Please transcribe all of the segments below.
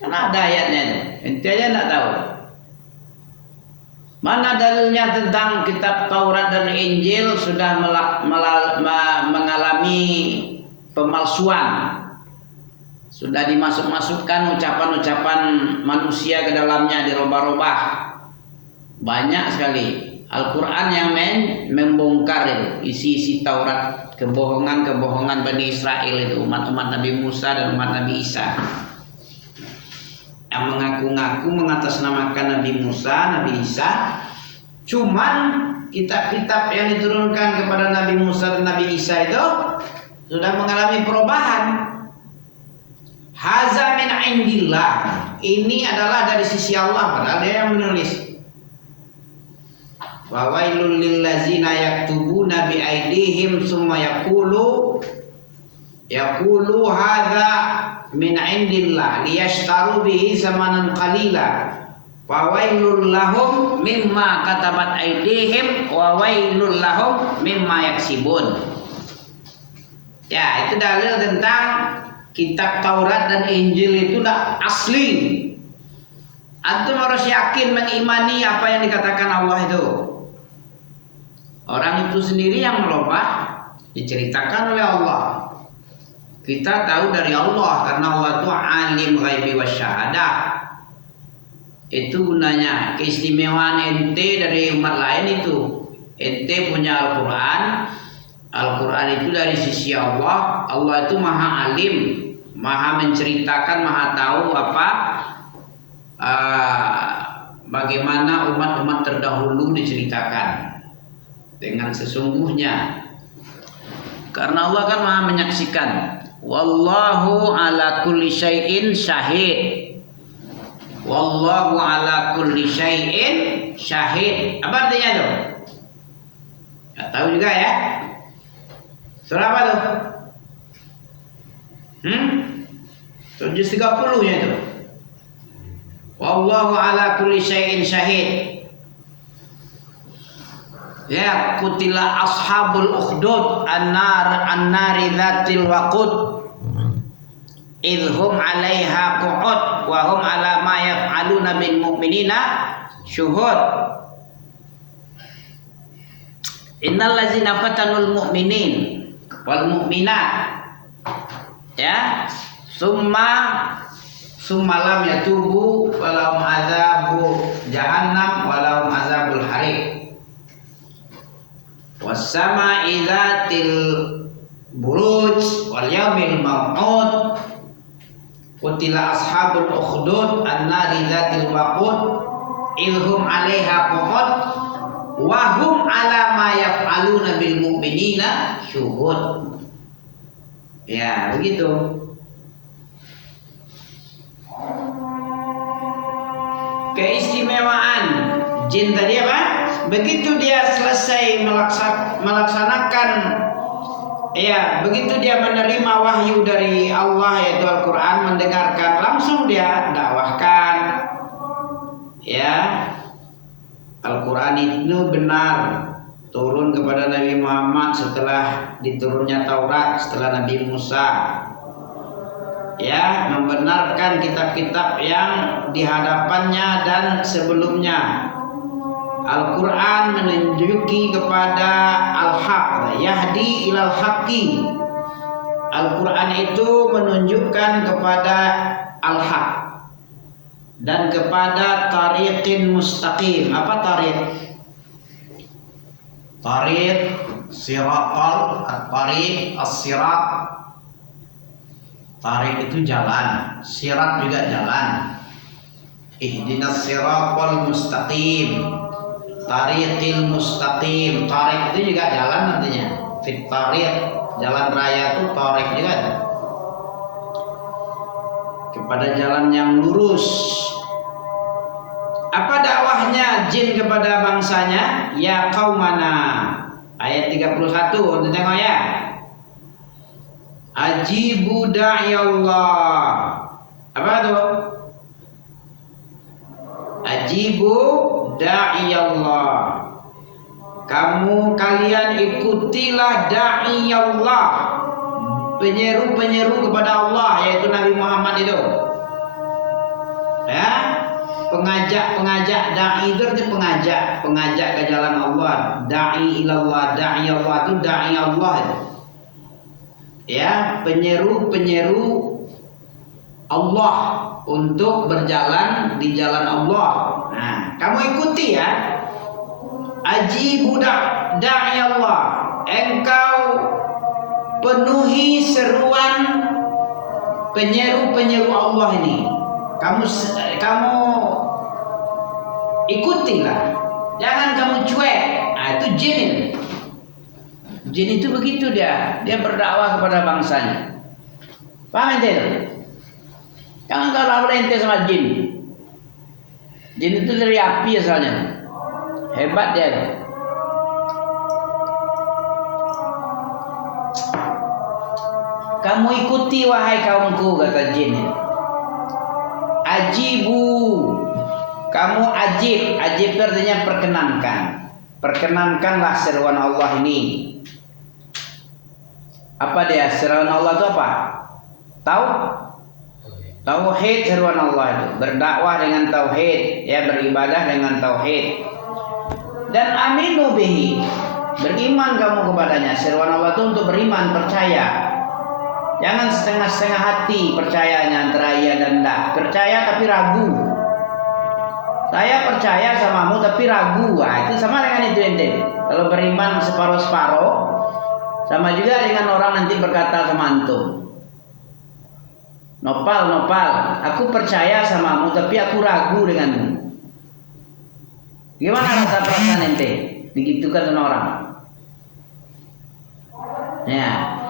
Kan ada ayatnya itu. Ente aja enggak tahu. Mana dalilnya tentang kitab Taurat dan Injil sudah mengalami pemalsuan? Sudah dimasukkan ucapan-ucapan manusia ke dalamnya, dirubah-rubah. Banyak sekali. Al-Quran yang membongkar itu isi-isi Taurat, kebohongan-kebohongan Bani Israel itu, umat-umat Nabi Musa dan umat Nabi Isa, yang mengaku-ngaku mengatasnamakan Nabi Musa, Nabi Isa. Cuman kitab-kitab yang diturunkan kepada Nabi Musa dan Nabi Isa itu sudah mengalami perubahan. Haza min indillah. Ini adalah dari sisi Allah, padahal dia yang menulis. Wa wailul lil ladzina yaktubuna bi aidihim summa yaqulu hadza min indillah liyashtaru bihi zamanan qalila. Wa wailul lahum mimma katabat aidihim wa wailul lahum mimma yaksibun. Ya, itu dalil tentang kitab Taurat dan Injil itu tidak asli. Antum harus yakin mengimani apa yang dikatakan Allah itu. Orang itu sendiri yang merubah, diceritakan oleh Allah. Kita tahu dari Allah karena Allah itu alim ghaibi wasyahadah. Itu gunanya. Keistimewaan ente dari umat lain itu, ente punya Al-Quran. Al-Quran itu dari sisi Allah. Allah itu maha alim, maha menceritakan, maha tahu apa bagaimana umat-umat terdahulu diceritakan dengan sesungguhnya. Karena Allah kan maha menyaksikan. Wallahu ala kulli syai'in syahid. Wallahu ala kulli syai'in syahid. Apa artinya itu? Gak tahu juga ya. Surah apa tuh? 730 nya itu. Wallahu ala kulli syai'in syahid. Ya, kutila ashabul ukhdud an-nari dzatil waqud idhum 'alaiha qu'ud wa hum 'ala ma yaf'aluna bil mu'minina syuhud. Innal ladzina fatanul mu'minin wal mu'minat, ya, summa lam yatubu walahum azabu jahannam walahum azabul hariq. Wassama'i dzatil buruj wal yaumil maw'ud qutila ashabul ukhdud an-nari dzatil waqud idhum 'alaiha qu'ud wa hum 'ala ma yaf'aluna bil mu'minina syuhud. Ya, begitu. Keistimewaan jin tadi apa? Begitu dia selesai melaksanakan, ya, begitu dia menerima wahyu dari Allah yaitu Al-Quran, mendengarkan, langsung dia dakwahkan. Ya, Al-Quran itu benar turun kepada Nabi Muhammad setelah diturunnya Taurat, setelah Nabi Musa. Ya, membenarkan kitab-kitab yang di hadapannya dan sebelumnya. Al-Quran menunjuki kepada al-haq, yahdi ilal haqqi. Al-Quran itu menunjukkan kepada al-haq dan kepada tariqin mustaqim. Apa tariq? Tariq, siratal, at-tariq, as-sirat. Tariq itu jalan, sirat juga jalan. Ihdinas siratal mustaqim, tariqil mustaqim. Tariq itu juga jalan artinya. Fit tariq, jalan raya itu tariq juga. Kepada jalan yang lurus. Apa dakwahnya jin kepada bangsanya? Ya qaumana. Ayat 31, untuk tengok ya. Ajibu da'yallah. Apa itu? Ajibu da'iyallah. Kalian ikutilah da'iyallah, penyeru-penyeru kepada Allah, yaitu Nabi Muhammad itu. Ya, pengajak dai itu pengajak ke jalan Allah. Dai ilallah, dai Allah itu dai Allah itu. Ya, penyeru Allah untuk berjalan di jalan Allah. Nah, kamu ikuti ya. Ajibu da'i Allah. Engkau penuhi seruan penyeru Allah ini. Kamu ikutilah. Jangan kamu cuek. Nah, itu jin. Jin itu begitu dia berdakwah kepada bangsanya. Paham ente? Jangan kalah ente sama jin. Jin itu dari api asalnya. Hebat dia. Kamu ikuti wahai kaumku, kata jin. Ajibu. Kamu ajib. Ajib itu artinya perkenankan. Perkenankanlah seruan Allah ini. Apa dia seruan Allah itu apa? Tahu? Tauhid seruan Allah itu. Berdakwah dengan tauhid, ya, beribadah dengan tauhid. Dan aminu bihi. Beriman kamu kepadanya. Seruan Allah itu untuk beriman, percaya. Jangan setengah-setengah hati percayanya antara iya dan enggak. Percaya tapi ragu. Saya percaya samamu tapi ragu. Nah, itu sama dengan itu ente. Kalau beriman separuh-separuh, sama juga dengan orang nanti berkata sama antum. Nopal, aku percaya samamu tapi aku ragu denganmu. Gimana rasa perasaan ente? Digitukan sama orang. Ya.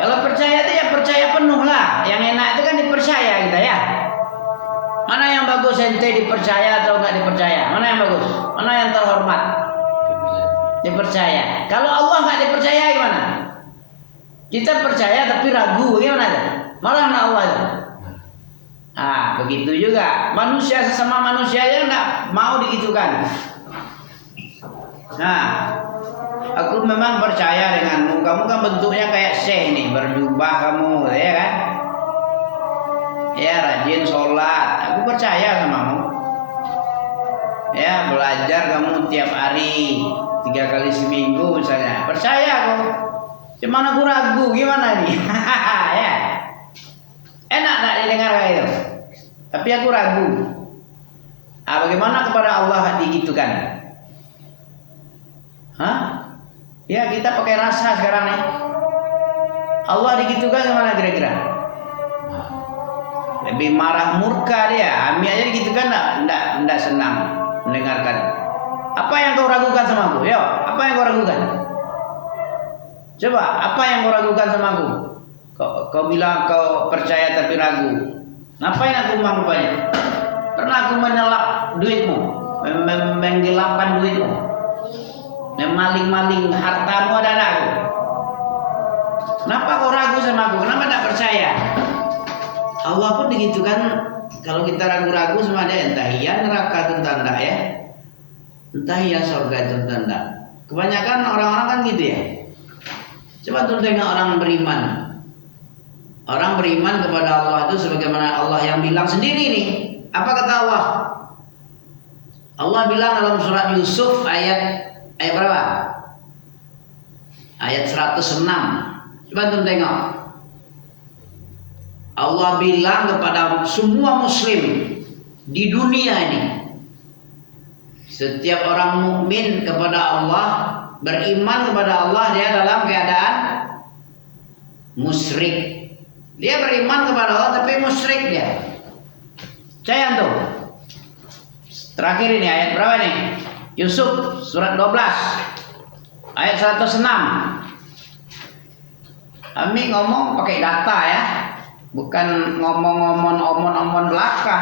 Kalau percaya itu ya percaya penuh lah. Yang enak itu kan dipercaya kita ya. Mana yang bagus ente dipercaya atau enggak dipercaya? Mana yang bagus? Mana yang terhormat? Dipercaya. Kalau Allah enggak dipercaya gimana? Kita percaya tapi ragu, gimana? Malah enggak Allah itu. Ah, begitu juga. Manusia sesama manusia aja enggak mau digitukan. Nah, aku memang percaya denganmu. Kamu kan bentuknya kayak syekh nih, berjubah kamu, ya kan? Ya, rajin sholat. Aku percaya samamu. Ya, belajar kamu tiap hari 3 kali seminggu misalnya. Percaya aku. Cuman aku ragu, gimana nih? Ya. Enak tak didengar kayak itu? Tapi aku ragu. Ah, bagaimana kepada Allah digitukan? Hah? Ya, kita pakai rasa sekarang nih. Allah digitukan gimana kira-kira? Lebih marah, murka dia. Ami aja digitukan enggak senang mendengarkan. Apa yang kau ragukan sama aku? Yo, apa yang kau ragukan? Coba, apa yang kau ragukan sama aku? Kau bilang kau percaya tapi ragu. Ngapain aku rupanya? Pernah aku menyelap duitmu, menggelapkan duitmu, memaling-maling hartamu, ada aku. Kenapa kau ragu sama aku? Kenapa tak percaya? Allah pun begitu kan. Kalau kita ragu-ragu sama dia, entah iya neraka itu entah enggak ya, entah iya surga itu entah enggak. Kebanyakan orang-orang kan gitu ya. Coba tuh tengok orang beriman. Orang beriman kepada Allah itu sebagaimana Allah yang bilang sendiri nih. Apa kata Allah? Allah bilang dalam surat Yusuf ayat berapa? Ayat 106. Coba tuh tengok. Allah bilang kepada semua muslim di dunia ini. Setiap orang mukmin kepada Allah, beriman kepada Allah, dia dalam keadaan musyrik. Dia beriman kepada Allah tapi musyrik dia. Percaya tuh. Terakhir ini ayat berapa nih? Yusuf surat 12 ayat 106. Kami ngomong pakai data ya, bukan ngomong-ngomong belaka.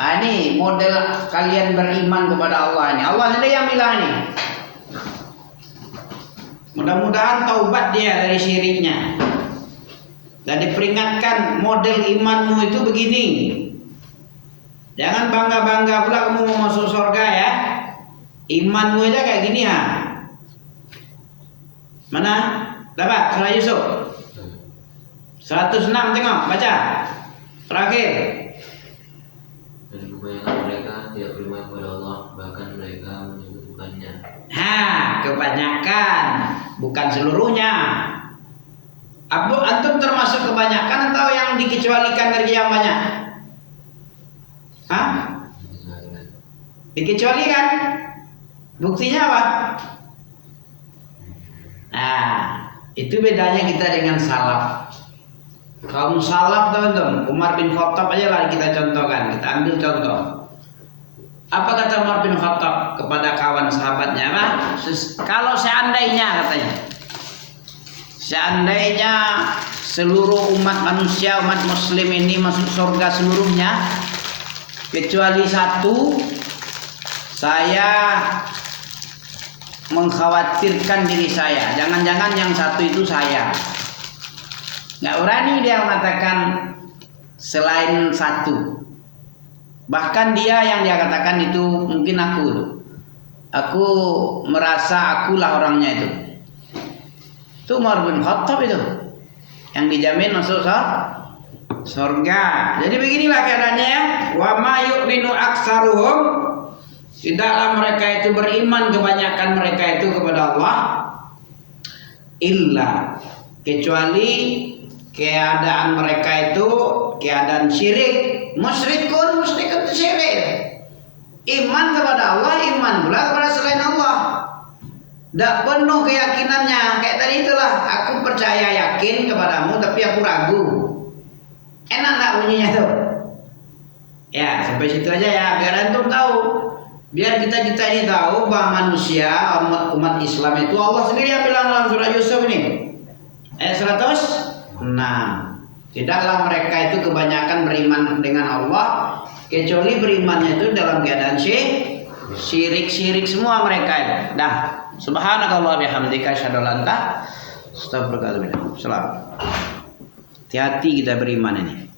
Nah, ini model kalian beriman kepada Allah ini. Allah sendiri yang bilang nih. Mudah-mudahan taubat dia dari syiriknya. Dan diperingatkan model imanmu itu begini. Jangan bangga-bangga pula kamu mau masuk surga ya. Imanmu aja kayak gini ha. Mana? Dapat surah Yusuf 106, tengok baca. Terakhir. Dan kebanyakan mereka tidak beriman kepada Allah, bahkan mereka menyebutkannya. Kebanyakan, bukan seluruhnya. Antum termasuk kebanyakan atau yang dikecualikan dari yang banyak? Dikecualikan. Buktinya apa? Nah, itu bedanya kita dengan salaf. Kaum salaf teman-teman, Umar bin Khattab aja lah kita contohkan. Kita ambil contoh. Apa kata Umar bin Khattab kepada kawan sahabatnya? Apa? Kalau seandainya katanya, seandainya seluruh umat manusia, umat muslim ini masuk surga seluruhnya kecuali satu, saya mengkhawatirkan diri saya. Jangan-jangan yang satu itu saya. Nggak berani dia mengatakan selain satu. Bahkan dia yang dia katakan itu mungkin aku. Aku merasa akulah orangnya itu. Itu Umar bin Khattab itu yang dijamin masuk surga. Jadi beginilah keadaannya ya. Wa ma yu'minu aktsaruhum, tidaklah mereka itu beriman kebanyakan mereka itu kepada Allah illa, kecuali keadaan mereka itu keadaan syirik. Musyrikun, musyrik itu syirik. Iman kepada Allah, iman pula kepada selain Allah. Tidak penuh keyakinannya. Kayak tadi itulah, aku percaya yakin kepadamu tapi aku ragu. Enak nggak bunyinya tuh? Ya sampai situ aja ya, biar antum tahu. Biar kita ini tahu bahwa manusia, umat Islam itu Allah sendiri yang bilang dalam surah Yusuf ini ayat 106. Tidaklah mereka itu kebanyakan beriman dengan Allah, kecuali berimannya itu dalam keadaan syirik semua mereka itu. Dah, subhanakallah bihamdika asyhadu an la ilaha illa anta astaghfiruka wa atubu ilaik. Hati-hati kita beriman ini.